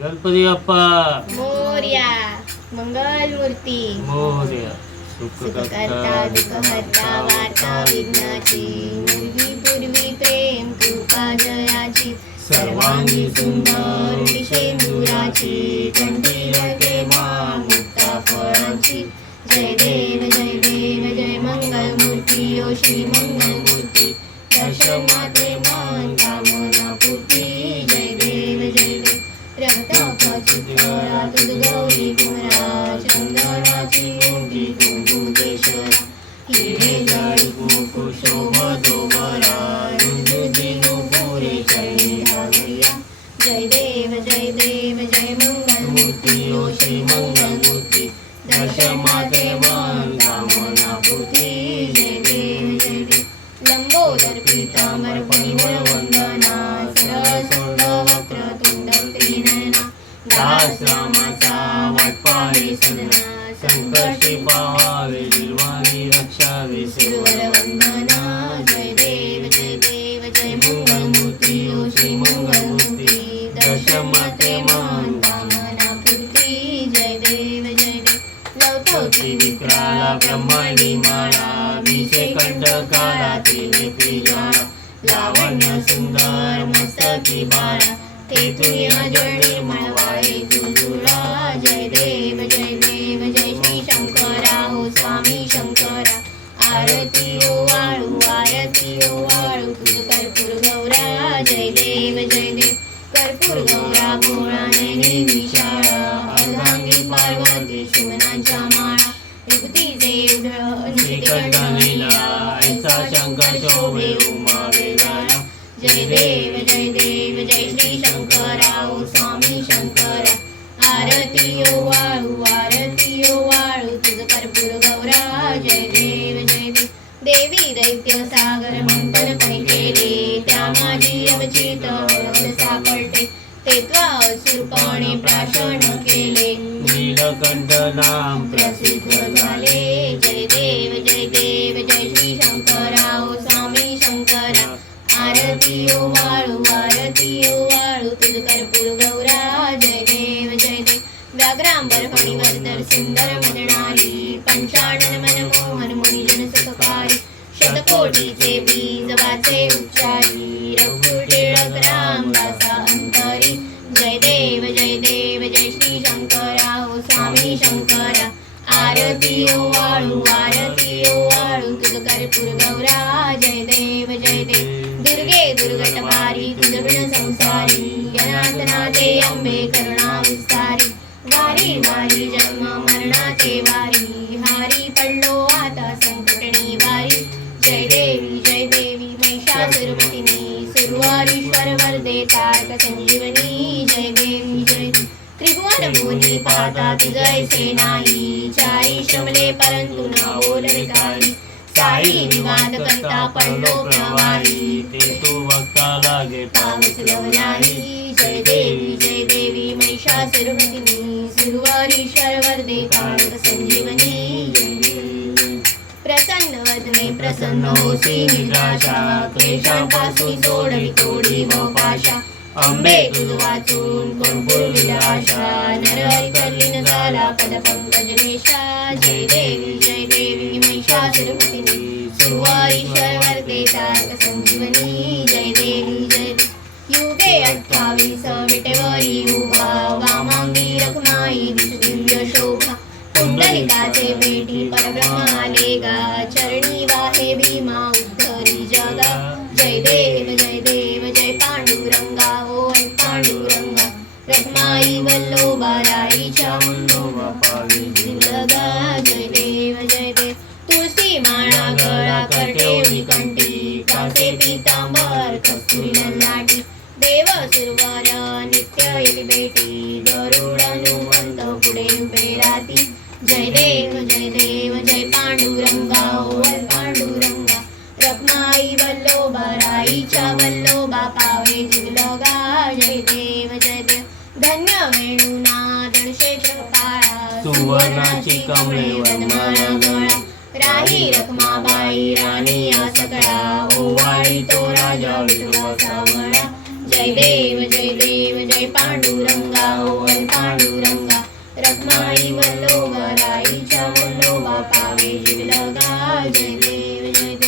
गणपती बाप्पा मोरया. मंगल मूर्ती मोरया. सुख सुखकर्ता दुःखहर्ता वार्ता विघ्नाची. पूर्वी पूर्वी प्रेम कृपा जयाची. सर्वांगी सुंदर विषेंदुराची. कंठी रटे मा मुक्ता फळांची. जय देव जय देव जय मंगल मूर्ती ओ श्री मंगल मूर्ती. दशमाते मान कामना पूर्ती. जय देव जय देव. रक्ताची चित्रा तुझ गौरी कुमरा. चंदनाची ओंठी कुंकुमेश्वरा. हिरे जाळी कुंकू शोभतो बरा. रुंदी नुपुरे चरणी धावया. जय देव जय देव जय मंगल मूर्ती ओ श्री मंगल मूर्ती. दशमाते मान कामना पूर्ती. जय देव जय देव. लंबोदर पीतांबर परिमळ वंदना. सरळ सोंड वक्रतुंड त्रिनयना. दास रामाचा वाटपाहे सदना. संकटी पावावे निर्वाणी रक्षावे सुरवर वंदना. जय देव जय देव जय मंगल मूर्ती ओ श्री मंगल मूर्ती. दशमाते मान कामना पूर्ती. जय देव जय देव. नवतोती विक्राला ब्रह्मांडी माळा. विषे कंठकाला तिने प्रियाळा. लावण्य सुंदर मस्तकी बाळा. ते तुझ्या जळणी मळवाळे जुजुळा. जय देव जय देव जय श्री शंकरा हो स्वामी शंकरा. आरती ओ वाळू आरती ओ वाळू तुझ कर्पूर गौरा. जय देव जय देव. कर्पूर गौरा भोळा नयनी विशाळा. अर्धांगी पार्वती शिवनांच्या माळा. विभूतीचे उधळ श्रीकंठनीला. ऐसा शंकर शोभे उमा वेगाला. जय देव जय देव जय श्री शंकरा ओ स्वामी शंकरा. आरती ओ वाळू आरती ओ वाळू तुझ कर्पूर गौरा. जय देव जय देव. देवी दैत्य सागर मंथन पै केले. त्या माझी अवचित सापडते. ते त्वासुरपणे प्राशन केले. नीलकंठ नाम प्रसिद्ध झाले. जय देव जय देव जय श्री शंकरा ओ स्वामी शंकरा. आरती ओ वाळू आरती ओ वाळू तुझ कर्पूर गौरा. जय देव जय देव. व्याघ्रांबर फणीवर्धर सुंदर मनणारी. पंचानन मनमोहन मुनिजन सुखकारी. शतकोटीचे बीज वाचे उच्चारी. रघुकुळ टिळक रामदासा अंतरी. जय देव जय देव जय श्री शंकरा ओ स्वामी शंकरा. आरती ओ वाळू आरती ओ वाळू तुझ कर्पूर गौरा. जय देव जय देव. दुर्गे दुर्गट भारी तुझ विण संसारी. अनाथनाथे अंबे करुणा विस्तारी. वारी वारी जन्म मरणाचे वारी. हारी पडलो आता संकटणी वारी. जय देवी जय देवी महिषासुरमर्दिनी. सुरवारीश्वर वरदे तारक संजीवनी. जय देवी जय देवी. त्रिभुवन भूनी पाहता तुझ ऐसे नाही. चारी श्रमले परंतु न बोलले काही. साई निवाद करता पडलो प्रवाही. ते तू बघता लागे पावसलो नाही. जय देवी महिषासुरमर्दिनी. सुरवारीश्वर वरदे तारक संजीवनी. जय देवी. प्रसन्न वदने प्रसन्न होसी निराशा. क्लेशांपासून सोडवी तोडी व पाशा. अंबे तुझ वाचून कर्पूर विलाशा. नरहरी करलीन झाला पद पंकज रेषा. जय देवी महिषासुरमर्दिनी. सुरवारीश्वर वरदे तारक संजीवनी. जय देवी जय देवी. युगे 28 विटेवरी उभा. वामांगी रखमाई दिव्य शोभा. पुंडलिकाचे पेटी परब्रह्म आले गा. चरणी वाहे भीमा उद्धरी जगा. जय देव जय पांडुरंगा ओ पांडुरंगा. रखमाई वल्लोबा राईच्या वल्लोबा पावी जिंदगा. जय देव जय देव. तुळशी माळा गळा करटेवली कंठी. कासे पीतांबर कस्तुरी लाटी. देव सुरवर नित्य येती भेटी. गरुड हनुमंत पुढे उभे राहती. जय देव जय पांडुरंगा ओ पांडुरंगा. रखमाई वल्लोबा राईच्या वल्लोबा पावे जिवलगा. जय देव जय देव. धन्य वेणुनादन क्षेत्र काळा. सुवर्णाची कमळे वनमाळा गळा. राही रखमाबाई राणी या सकळा. ओवाळी तो राजा विठोबा सावळा. जय देव जय पांडुरंगा ओवल पांडुरंगा रखमाई वल्लोबा राईच्या वल्लोबा पावे जिवलगा जय देव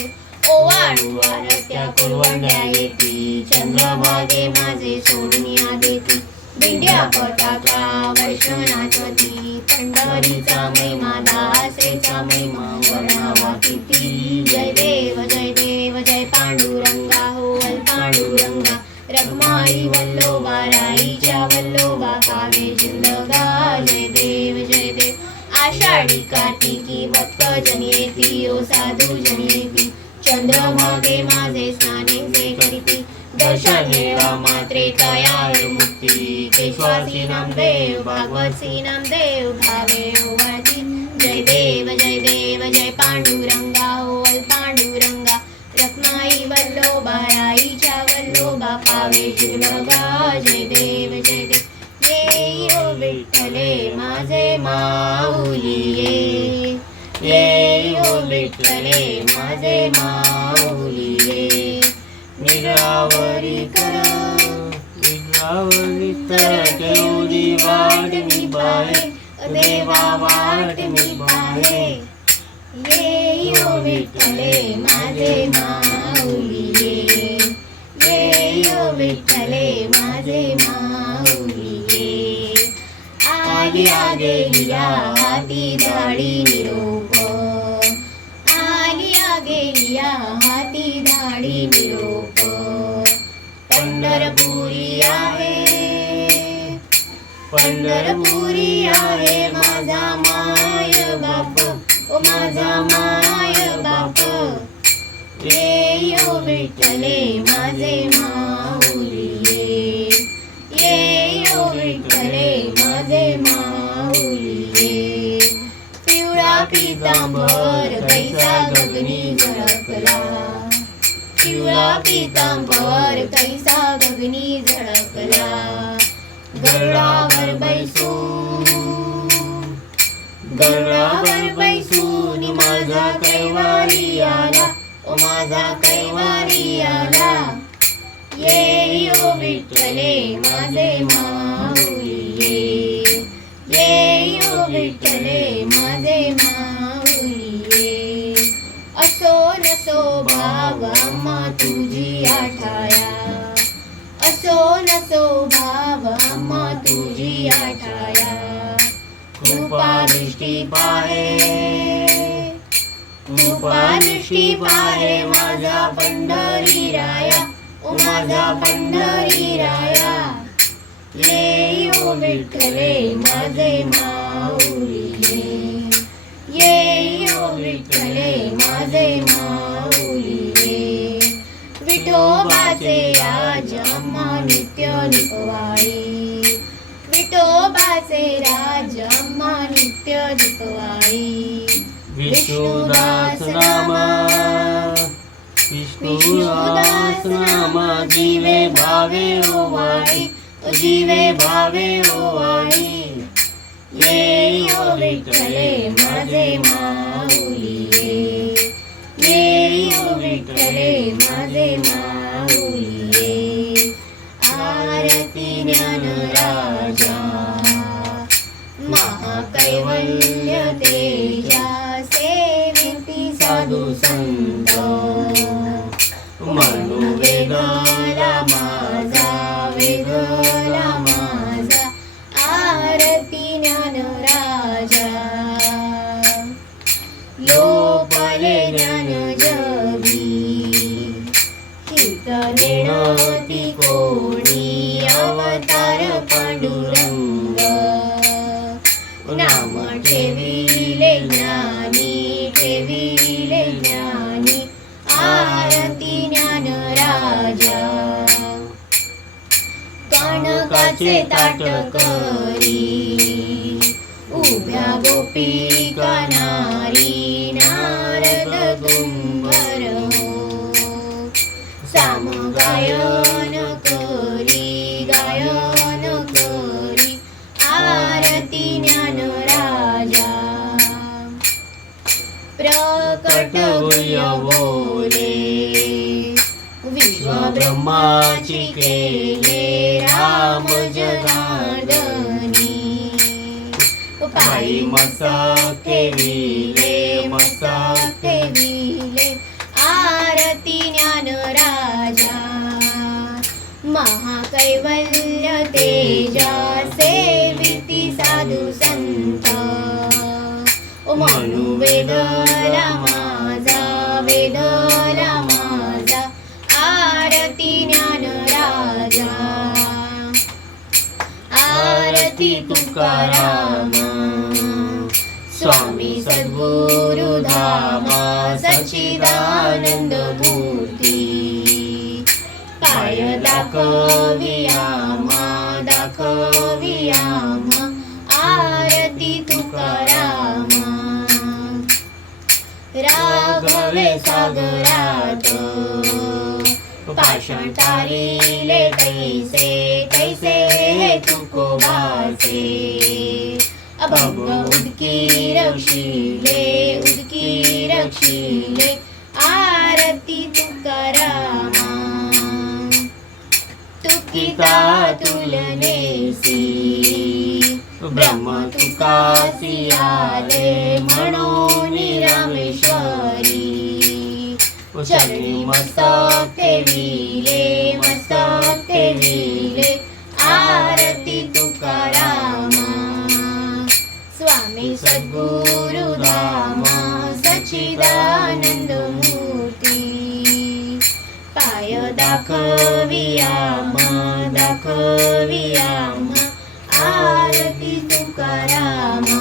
ओवाळू आरत्या कुरवंड्या येती चंद्रभागे माझे सोडून या देती दिंड्या पताका वैष्णवनाचती पंढरीचा महिमा दासेचा महिमा वर्णावा किती जय देव जय पांडुरंगा होवल पांडुरंगा रखमाई वल्लोबा राईच्या वल्लोबा पावे जिवलगा जय देव आषाढी कार्तिकी भक्तजन येती ओ साधू जन येती चंद्रभागे माझे स्नाने जे करीती दर्शन हेवा मात्रे तयार मुक्ती केशवासी नामदेव भागवतसी नामदेव भावे ओवाळती जय देव जय पांडुरंगा ओवल पांडुरंगा रखमाई वल्लोबा राईच्या वल्लोबा पावे जिवलगा जय देव ये ओ विठ्ठले माझे माऊली ये ओ विठ्ठले माझे माऊली ये निरावरी तर देवली वाट निभाए देवा वाट निभाए ये ओ विठ्ठले माझे माऊली ये ओ विठ्ठले माझे माऊली आलिया गेलिया हाती धाडी निरोप आलिया गेलिया हाती धाडी निरोप पंढरपुरी आहे माझा माय बाप ओ माझा माय बाप ये ओ विठ्ठले माझे माऊली ये ओ विठ्ठले माझे माऊली पिवळा पितांबर कैसा गगनी झळकला पिवळा पितांबर कैसा गगनी झळकला गरुडावर बैसून माझा कैवारी आला ओ माझा कैवारी आला ये ओ विठ्ठले माझे माऊली ये ओ विठ्ठले माझे माऊली असो नसो भाव आम्हा तुझी आठाया असो नसो भाव आम्हा तुझी आठाया कृपा दृष्टी पाहे माझा पंढरी राया ओ माझा पंढरी राया ये ओ विठ्ठले माझे माऊली ये ओ विठ्ठले माझे माऊली विठोबाचे राज अम्मा नित्य निपवाई विठोबाचे राज अम्मा नित्य निपवाई विष्णुदास नामा जीवे भावे ओवाळी जीवे भावे ओवाळी ये ओ विठ्ठले माझे माऊली ये ओ विठ्ठले माझे माऊली आरती ज्ञान राजा महाकैवल्य तेजा सेविती साधू संत मनोवेगाला वेगला माझा आरती ज्ञान राजा लोपले ज्ञान जगी हित देणती कोणी अवतार पांडुरंग नाम ठेविले ज्ञानी आरती ज्ञान राजा कानकाचे ताट करी उभ्या गोपिका नारी नारद गुंबर साम गायन करी आरती ज्ञान राजा प्रकट बोले विश्व ब्रह्म ब्रह्माची केले राम जनार्दनी पायी मस्तक ठेविले मस्तक ठेविले आरती ज्ञान राजा महाकैवल्य तेजा सेविती साधू संत ओ म्हणू वेदला माझा वेदला माझा आरती ज्ञान राजा आरती तुकाराम स्वामी सद्गुरु धामा सच्चिदानंद मूर्ती काय दाखवियामा दाखवियामा आरती तुकारामा राघवे सागरात पाषाण तारिले तैसे तैसे हे तुकोबाचे अभंग उदकी रक्षिले आरती तुकारामा तुकिता तुलनेसी ब्रह्म तुकासी आले म्हणून रामेश्वरी चरणी मस्तक ठेविले आरती तुकारामा स्वामी सद्गुरु धामा सच्चिदानंद मूर्ती पाय दाखवियामा आरती तुकारामा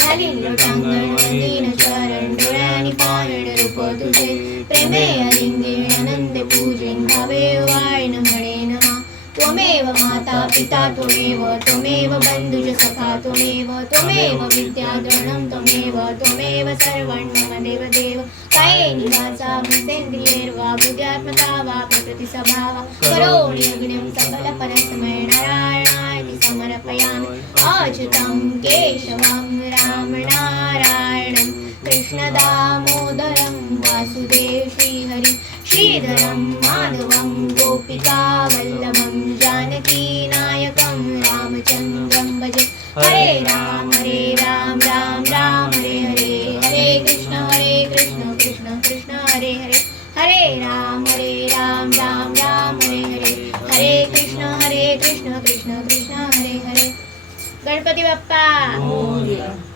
घालील लोटांगण चरण डोळ्यानी पारण रूप तुझे प्रेमे अलिंगेण आनंद पूजेन भावे वायन म्हणे नमा त्वमेव माता पिता त्वमेव बंधुज सखा त्वमेव विद्याधरणं त्वमेव सर्वं मम देव कायेन वाचा मनसेन्द्रियैर्वा बुद्ध्यात्मता वा प्रकृति स्वभावा करोमि यज्ञं सकल परस्मै नारायणाय समर्पयामि अच्युतं केशवं राम नारायणं कृष्ण दामोदरं वासुदेव श्रीहरि श्रीधरं माधवं गोपिका वल्लभं जानकी नायकं रामचन्द्रं भजे हरे राम राम राम हरे हरे हरे कृष्ण कृष्ण कृष्ण हरे हरे हरे राम राम हरे हरे हरे कृष्ण कृष्ण कृष्ण हरे हरे गणपती बाप्पा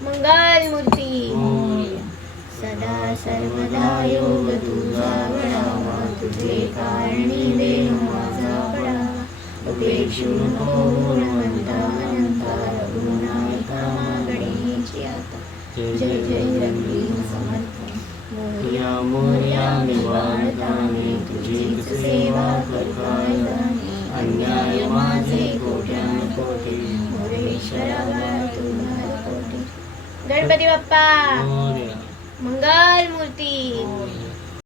मंगल मूर्ती सदा सर्वदा योग तुझा घडावा तुझे कारणी देह माझा पडावा उपेक्षू नको गुणवंता अनंता रघुनायका मागणीची आता जय जय रघुवीर समर्थ मोरया निवारताने तुझीच सेवा करतायदाने अन्याय माझे कोट्यान कोटी मोरेश्वरा तुझा कोटी गणपती बाप्पा मोरया मंगल मूर्ती